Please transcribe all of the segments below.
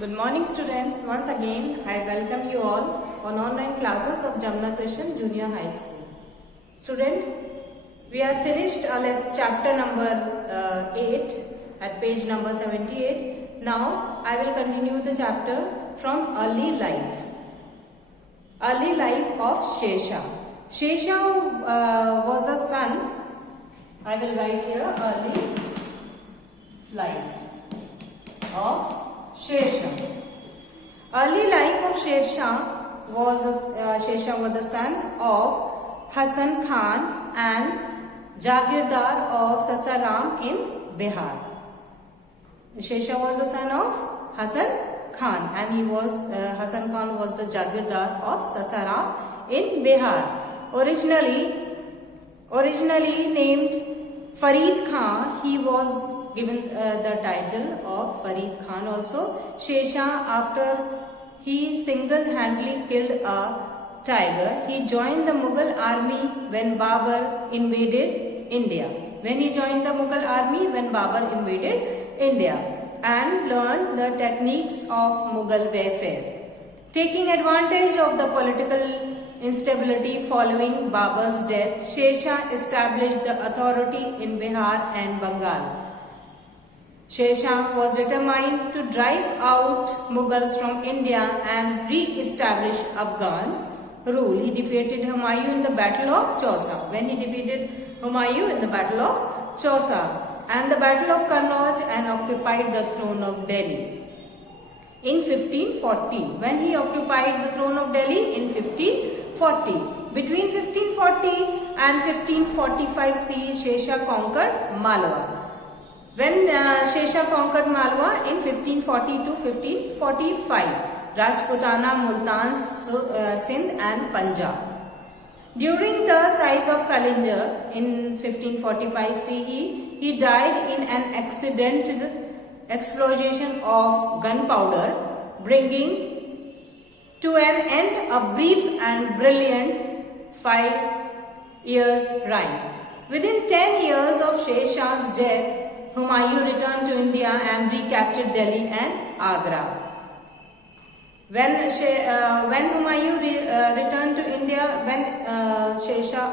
Good morning students. Once again I welcome you all on online classes of Jamna Christian Junior High School. Student, we have finished our chapter number 8 at page number 78. Now I will continue the chapter from early life. Early life of Shesha. Shesha was the son, I will write here, early life of Shesha. Early life of Shesha was the son of Hasan Khan and Jagirdar of Sasaram in Bihar. Shesha was the son of Hasan Khan and Hasan Khan was the Jagirdar of Sasaram in Bihar. Originally named Farid Khan, he was given the title of Farid Khan also. Shesha, after he single-handedly killed a tiger, he joined the Mughal army when Babur invaded India. And learned the techniques of Mughal warfare. Taking advantage of the political instability following Babur's death, Shesha established the authority in Bihar and Bengal. Shesha was determined to drive out Mughals from India and re-establish Afghans' rule. He defeated Humayun in the Battle of Chausa. And the Battle of Kannauj and occupied the throne of Delhi in 1540. When he occupied the throne of Delhi in 1540. Between 1540 and 1545 CE, Shesha conquered Malwa. When Shesha conquered Malwa in 1540 to 1545, Rajputana, Multan, Sindh and Punjab. During the siege of Kalinjar in 1545 CE, he died in an accidental explosion of gunpowder, bringing to an end a brief and brilliant 5 years reign. Within 10 years of Shesha's death, Humayun returned to India and recaptured Delhi and Agra. When Humayun returned to India,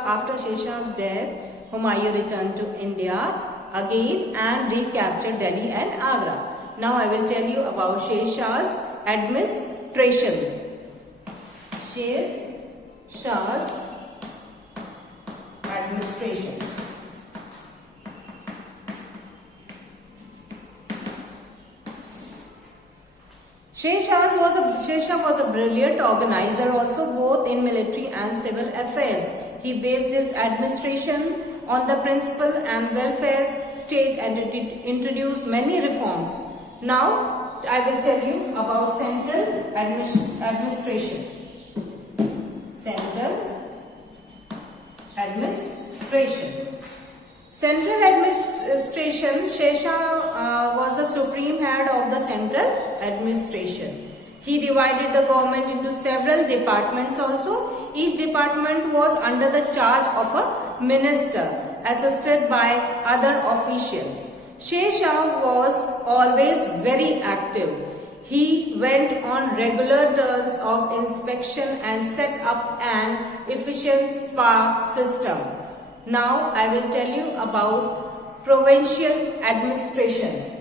after Shesha's death, Humayun returned to India again and recaptured Delhi and Agra. Now I will tell you about Shesha's administration. Shesha's administration. Shesha was a brilliant organizer also, both in military and civil affairs. He based his administration on the principle and welfare state and introduced many reforms. Now I will tell you about central administration. Central administration, Shesha was the supreme head of the central administration. He divided the government into several departments also. Each department was under the charge of a minister, assisted by other officials. Shesha was always very active. He went on regular tours of inspection and set up an efficient spa system. Now I will tell you about provincial administration.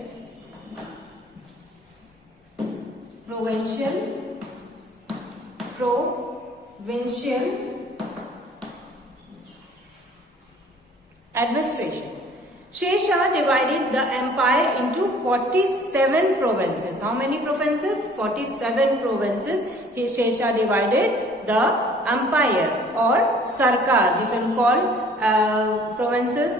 Shesha divided the empire into 47 provinces. How many provinces? 47 provinces. Shesha divided the empire or sarkars. You can call provinces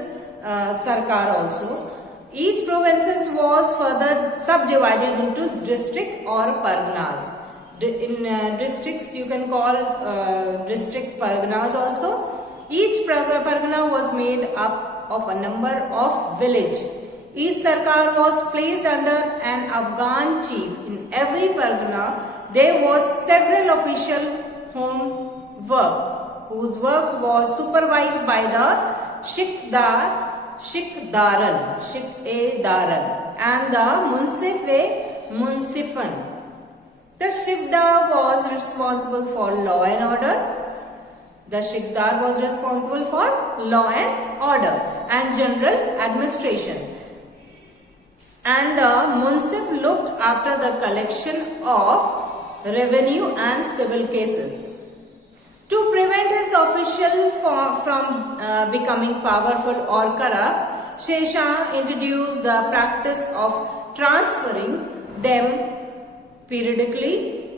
sarkar also. Each province was further subdivided into district or parganas. In districts you can call district parganas also. Each pargana was made up of a number of villages. Each sarkar was placed under an Afghan chief. In every pargana there was several official home work, whose work was supervised by the Shikdaran and the Munsifan The Shivdar was responsible for law and order. The Shivdar was responsible for law and order and general administration. And the Munsif looked after the collection of revenue and civil cases. To prevent his official from becoming powerful or corrupt, Sher Shah introduced the practice of transferring them periodically.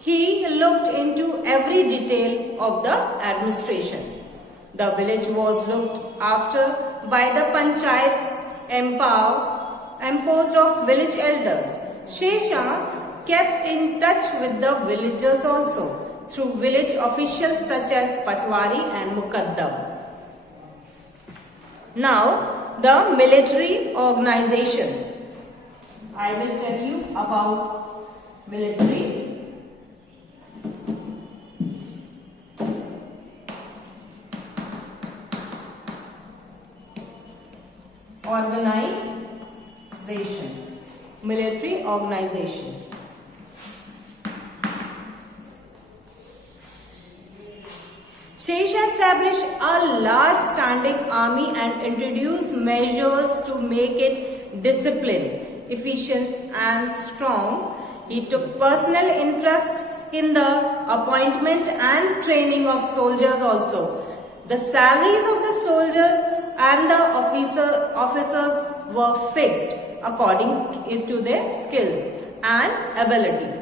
He looked into every detail of the administration. The village was looked after by the panchayats imposed of village elders. Sher Shah kept in touch with the villagers also through village officials such as Patwari and Mukaddam. Now, the military organization. I will tell you about military organization. Military organization. Sher Shah established a large standing army and introduced measures to make it disciplined, efficient and strong. He took personal interest in the appointment and training of soldiers also. The salaries of the soldiers and the officers were fixed according to their skills and ability.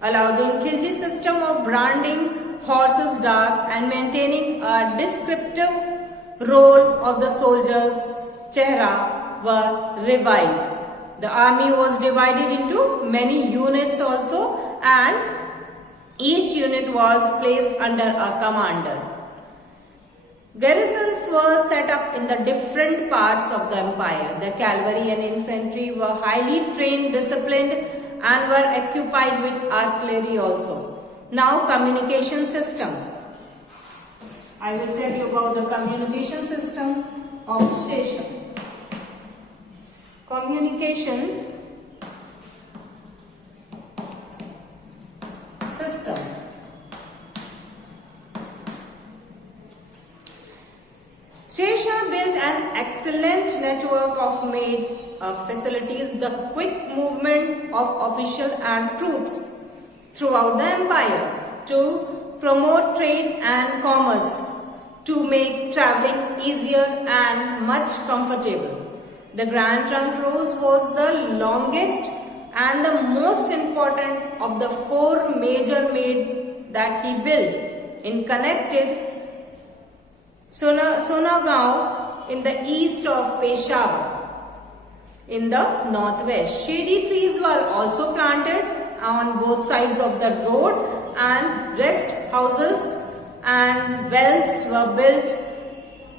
Alauddin Khilji system of branding horses dark and maintaining a descriptive role of the soldiers' chehra were revived. The army was divided into many units also, and each unit was placed under a commander. Garrisons were set up in the different parts of the empire. The cavalry and infantry were highly trained, disciplined, and were occupied with artillery also. Now, communication system. I will tell you about the communication system of Sher Shah. Communication system. Sher Shah built an excellent network of maid facilities, the quick movement of officials and troops throughout the empire to promote trade and commerce, to make traveling easier and much comfortable. The Grand Trunk Road was the longest and the most important of the 4 major made that he built. It connected Sonagaon in the east of Peshawar in the northwest. Shady trees were also planted on both sides of the road, and rest houses and wells were built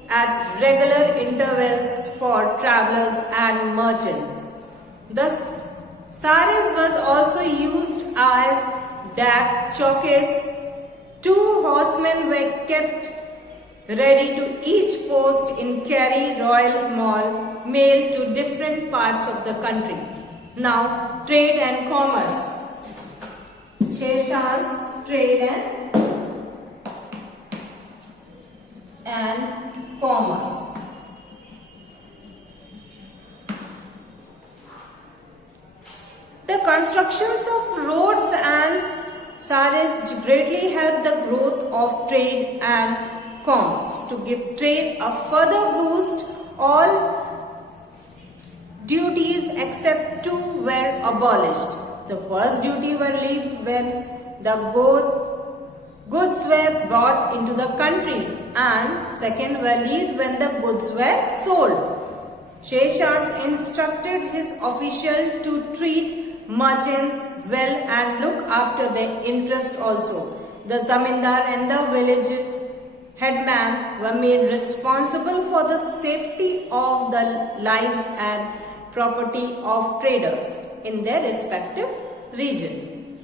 at regular intervals for travelers and merchants. Thus, saris was also used as dak chowkis. 2 horsemen were kept ready to each post in carry royal mail to different parts of the country. Now, trade and commerce. Sher Shah's trade and commerce. The constructions of roads and saris greatly helped the growth of trade and commerce. To give trade a further boost, all duties except 2 were abolished. The first duty were levied when the goods were brought into the country, and second were levied when the goods were sold. Sher Shah instructed his officials to treat merchants well and look after their interest also. The zamindar and the village headman were made responsible for the safety of the lives and property of traders in their respective region.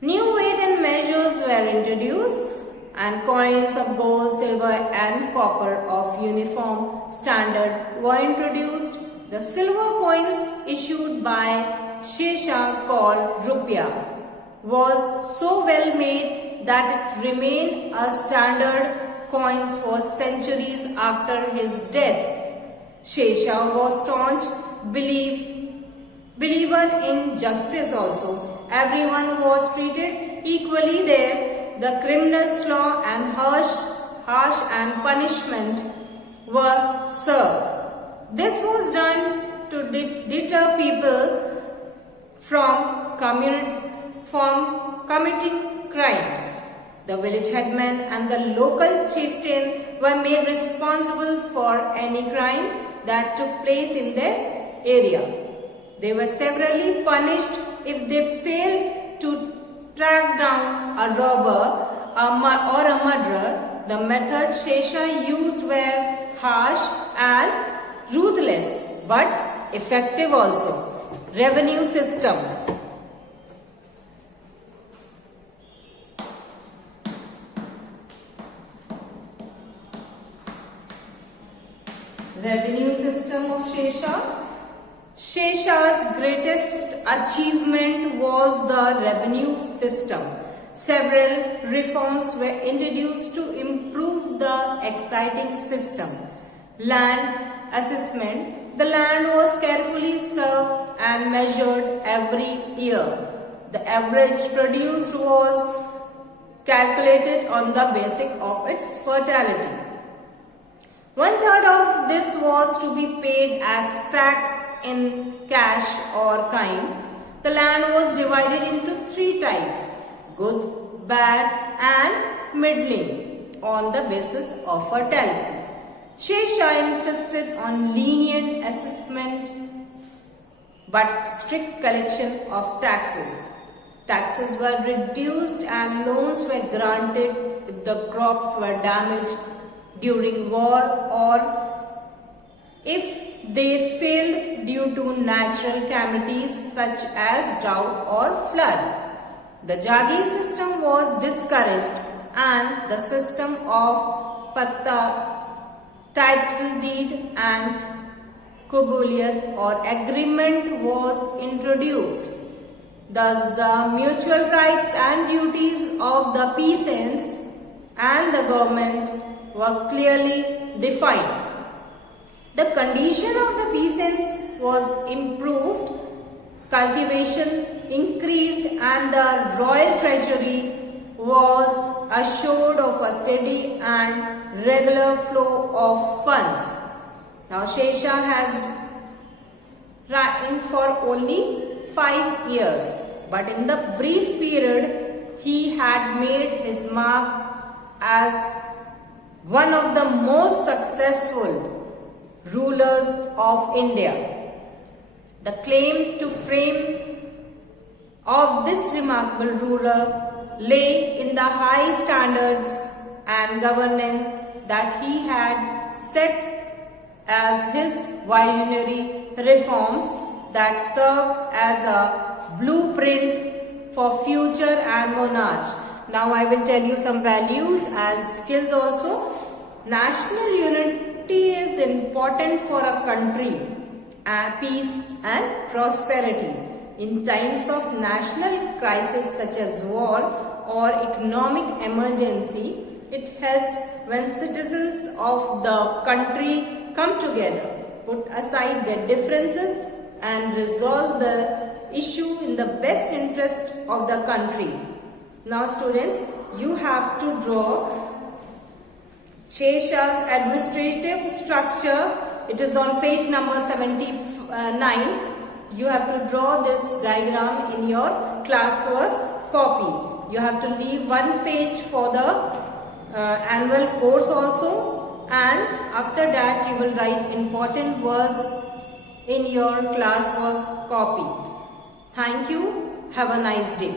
New weight and measures were introduced, and coins of gold, silver and copper of uniform standard were introduced. The silver coins issued by Shesha called Rupya was so well made that it remained a standard coin for centuries after his death. Shesha was staunch believer in justice also. Everyone was treated equally there. The criminal's law and harsh and punishment were served. This was done to deter people from committing crimes. The village headman and the local chieftain were made responsible for any crime that took place in their area. They were severely punished if they failed to track down a robber or a murderer. The method Shesha used were harsh and ruthless but effective also. Revenue system. Revenue system of Shesha. Shesha's greatest achievement was the revenue system. Several reforms were introduced to improve the exciting system. Land assessment. The land was carefully surveyed and measured every year. The average produced was calculated on the basis of its fertility. 1/3 of this was to be paid as tax in cash or kind. The land was divided into 3 types: good, bad and middling on the basis of fertility. Shesha insisted on lenient assessment but strict collection of taxes. Taxes were reduced and loans were granted if the crops were damaged during war or if they failed due to natural calamities such as drought or flood. The Jagi system was discouraged and the system of patta, title deed and kubuliyat or agreement was introduced. Thus the mutual rights and duties of the peasants and the government were clearly defined. The condition of the peasants was improved, cultivation increased and the royal treasury was assured of a steady and regular flow of funds. Now Shesha has reigned for only 5 years, but in the brief period he had made his mark as one of the most successful rulers of India. The claim to fame of this remarkable ruler lay in the high standards and governance that he had set as his visionary reforms that served as a blueprint for future and monarch. Now I will tell you some values and skills also. National unity is important for a country, peace and prosperity. In times of national crisis such as war or economic emergency, it helps when citizens of the country come together, put aside their differences and resolve the issue in the best interest of the country. Now students, you have to draw Shesha's administrative structure. It is on page number 79. You have to draw this diagram in your classwork copy. You have to leave one page for the annual course also, and after that you will write important words in your classwork copy. Thank you. Have a nice day.